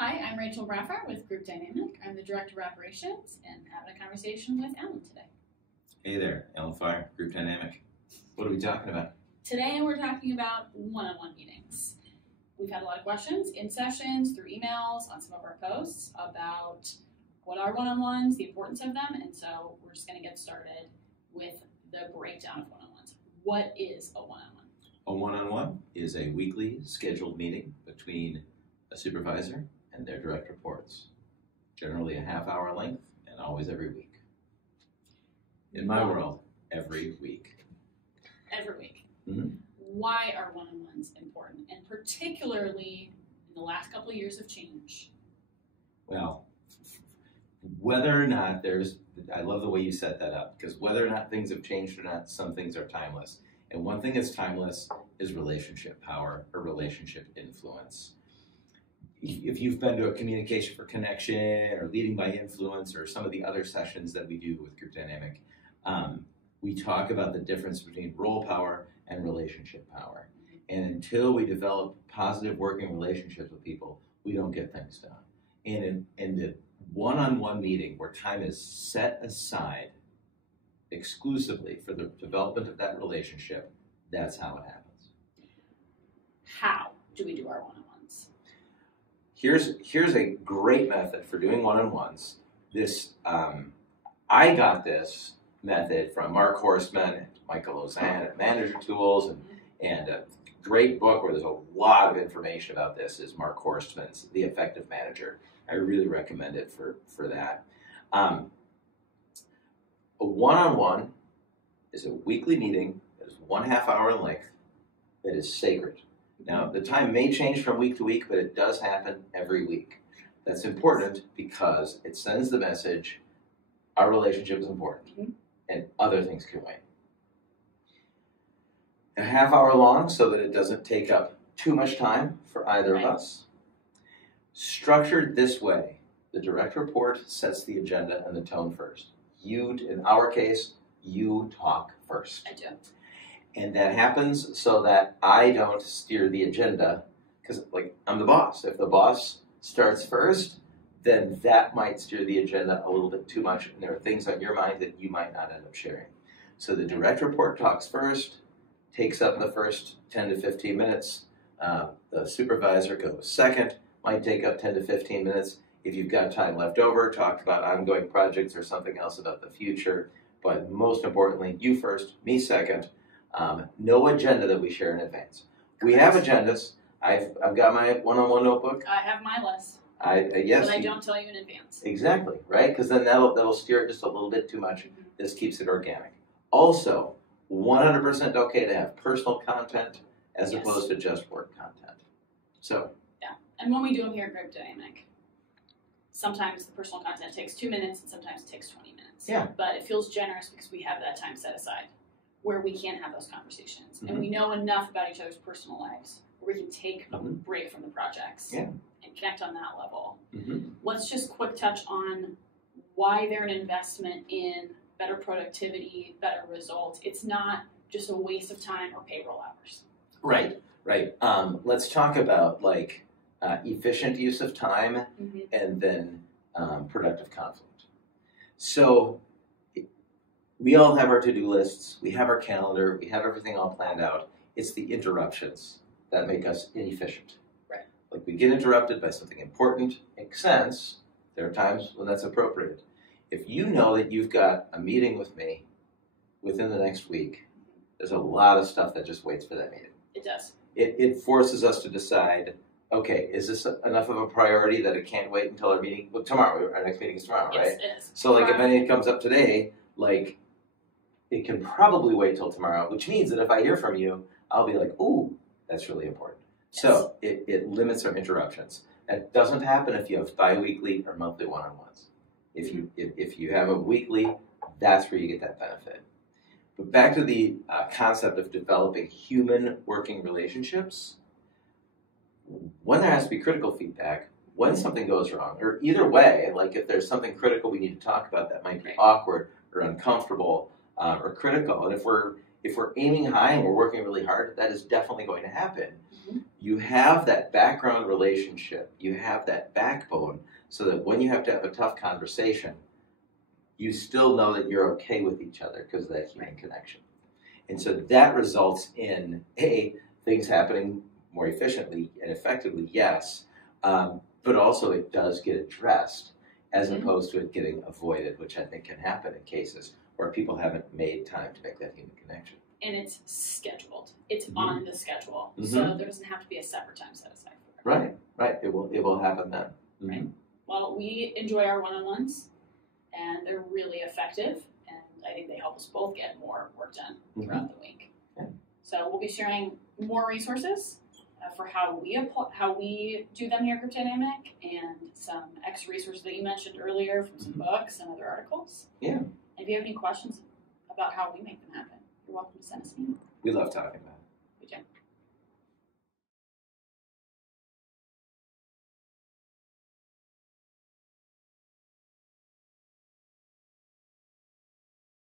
Hi, I'm Rachel Raffer with Group Dynamic. I'm the Director of Operations and having a conversation with Alan today. Hey there, Alan Fire, Group Dynamic. What are we talking about? Today we're talking about one-on-one meetings. We've had a lot of questions in sessions, through emails, on some of our posts about what are one-on-ones, the importance of them, and so we're just going to get started with the breakdown of one-on-ones. What is a one-on-one? A one-on-one is a weekly scheduled meeting between a supervisor and their direct reports, generally a half-hour length and always every week. In my world, every week. Every week. Mm-hmm. Why are one-on-ones important, and particularly in the last couple of years of change? Well, whether or not I love the way you set that up, because whether or not things have changed or not, some things are timeless. And one thing that's timeless is relationship power or relationship influence. If you've been to a Communication for Connection or Leading by Influence or some of the other sessions that we do with Group Dynamic, we talk about the difference between role power and relationship power. And until we develop positive working relationships with people, we don't get things done. And in the one-on-one meeting where time is set aside exclusively for the development of that relationship, that's how it happens. How do we do our one-on-ones? Here's a great method for doing one-on-ones. I got this method from Mark Horstman and Michael Lozan at Manager Tools, and a great book where there's a lot of information about this is Mark Horstman's The Effective Manager. I really recommend it for that. A one-on-one is a weekly meeting that is 1/2 hour in length that is sacred. Now, the time may change from week to week, but it does happen every week. That's important because it sends the message, our relationship is important, and other things can wait. A 1/2 hour long so that it doesn't take up too much time for either of us. Structured this way, the direct report sets the agenda and the tone first. In our case, you talk first. I do. And that happens so that I don't steer the agenda, because I'm the boss. If the boss starts first, then that might steer the agenda a little bit too much, and there are things on your mind that you might not end up sharing. So the direct report talks first, takes up the first 10 to 15 minutes. The supervisor goes second, might take up 10 to 15 minutes. If you've got time left over, talk about ongoing projects or something else about the future. But most importantly, you first, me second. No agenda that we share in advance. We have agendas. I've got my one-on-one notebook. I have my list. Yes. But I don't tell you in advance. Exactly, right? Because then that'll steer it just a little bit too much. Mm-hmm. This keeps it organic. Also, 100% okay to have personal content as opposed to just work content. So. Yeah, and when we do them here at Group Dynamic, sometimes the personal content takes 2 minutes and sometimes it takes 20 minutes. Yeah. But it feels generous because we have that time set aside where we can have those conversations. Mm-hmm. And we know enough about each other's personal lives where we can take a break from the projects and connect on that level. Mm-hmm. Let's just quick touch on why they're an investment in better productivity, better results. It's not just a waste of time or payroll hours. Right. Let's talk about efficient use of time and then productive conflict. So we all have our to-do lists, we have our calendar, we have everything all planned out. It's the interruptions that make us inefficient. Right. Like we get interrupted by something important, makes sense. There are times when that's appropriate. If you know that you've got a meeting with me within the next week, there's a lot of stuff that just waits for that meeting. It does. It forces us to decide, okay, is this enough of a priority that it can't wait until our meeting? Well, tomorrow, our next meeting is tomorrow, yes, right? It is. So if anything comes up today, it can probably wait till tomorrow, which means that if I hear from you, I'll be like, ooh, that's really important. Yes. So it limits our interruptions. That doesn't happen if you have bi-weekly or monthly one-on-ones. If you have a weekly, that's where you get that benefit. But back to the concept of developing human working relationships, when there has to be critical feedback, when something goes wrong, or either way, if there's something critical we need to talk about that might be awkward or uncomfortable or critical, and if we're if we're aiming high and we're working really hard, that is definitely going to happen. Mhm. You have that background relationship, you have that backbone, so that when you have to have a tough conversation, you still know that you're okay with each other because of that human connection. And so that results in, things happening more efficiently and effectively, yes, but also it does get addressed as Mhm. opposed to it getting avoided, which I think can happen in cases where people haven't made time to make that human connection. And it's scheduled. It's Mhm. on the schedule. Mhm. So there doesn't have to be a separate time set aside for it. Right. It will happen then. Mhm. Right. Well, we enjoy our one-on-ones, and they're really effective, and I think they help us both get more work done throughout the week. Yeah. So we'll be sharing more resources for how we do them here at Group Dynamic, and some extra resources that you mentioned earlier from some books and other articles. Yeah. And if you have any questions about how we make them happen, you're welcome to send us an email. We love talking about it.